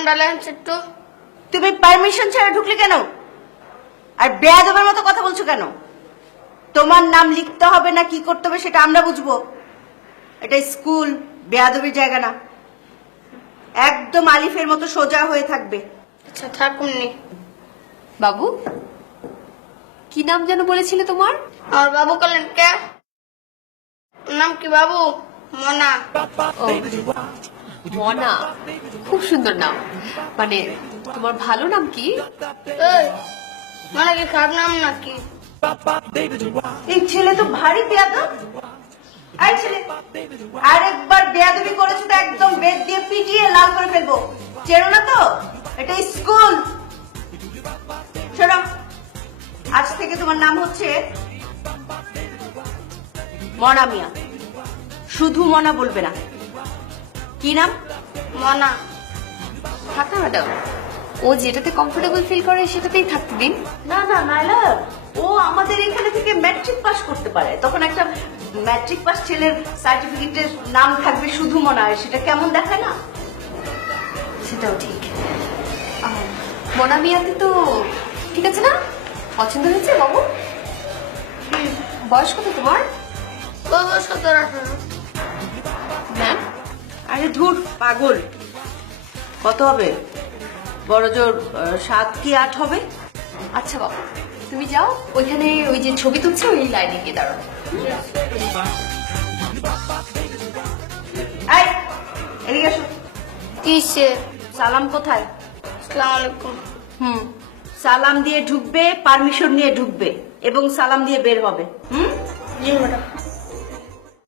নামটা লেখেন একটু। তুমি পারমিশন ছাড়া ঢুকলে কেন? আর বেয়াদবের মতো কথা বলছো কেন? তোমার নাম লিখতে হবে না কি করতে হবে সেটা আমরা বুঝবো। এটা স্কুল, বেয়াদবির জায়গা না। একদম আলিফের মতো সোজা হয়ে থাকবে। আচ্ছা থাকুননি। বাবু, কি নাম যেন বলেছিলে তোমার? আমার বাবু বললেন কে? নাম কি বাবু? মনা। ও, মনা, খুব সুন্দর নাম। মানে তোমার ভালো নাম কি? এই, মনা কি খারাপ নাম নাকি? এই ছেলে তো ভারী বেয়াদব। এই ছেলে, আরেকবার বেয়াদবি করেছো তো একদম বেদ দিয়ে পিটিয়ে লাল করে ফেলবো। চেনো না তো? এটা স্কুল। শোনো, আজ থেকে তোমার নাম হচ্ছে মনা মিয়া। শুধু মনা বলবে না। কি নাম? মনা। থাক না ম্যাডাম, ও যেটাতে কমফোর্টেবল ফিল করে সেটাতেই থাকতে দিন। না না নাইলা, ও আমাদের এখানে থেকে ম্যাট্রিক পাস করতে পারে। তখন একটা ম্যাট্রিক পাস ছেলের সার্টিফিকেটের নাম থাকবে শুধু মনা, সেটা কেমন দেখায় না? সেটাও ঠিক। মনা মিয়াতে তো ঠিক আছে না? পছন্দ হয়েছে বাবু? বয়স কত তোমার? 17-18। ম্যাম, আরে ধুর পাগল, কত হবে? বড় জোর 7 কি 8 হবে। আচ্ছা বাবু, তুমি যাও, ওইখানে ওই যে ছবি তুলছে ওই লাইনে গিয়ে দাঁড়ানো। এই, এদিকে এসো। কিসে? সালাম কোথায়? আসসালামু আলাইকুম। সালাম দিয়ে ঢুকবে, পারমিশন নিয়ে ঢুকবে এবং সালাম দিয়ে বের হবে। জি ম্যাডাম।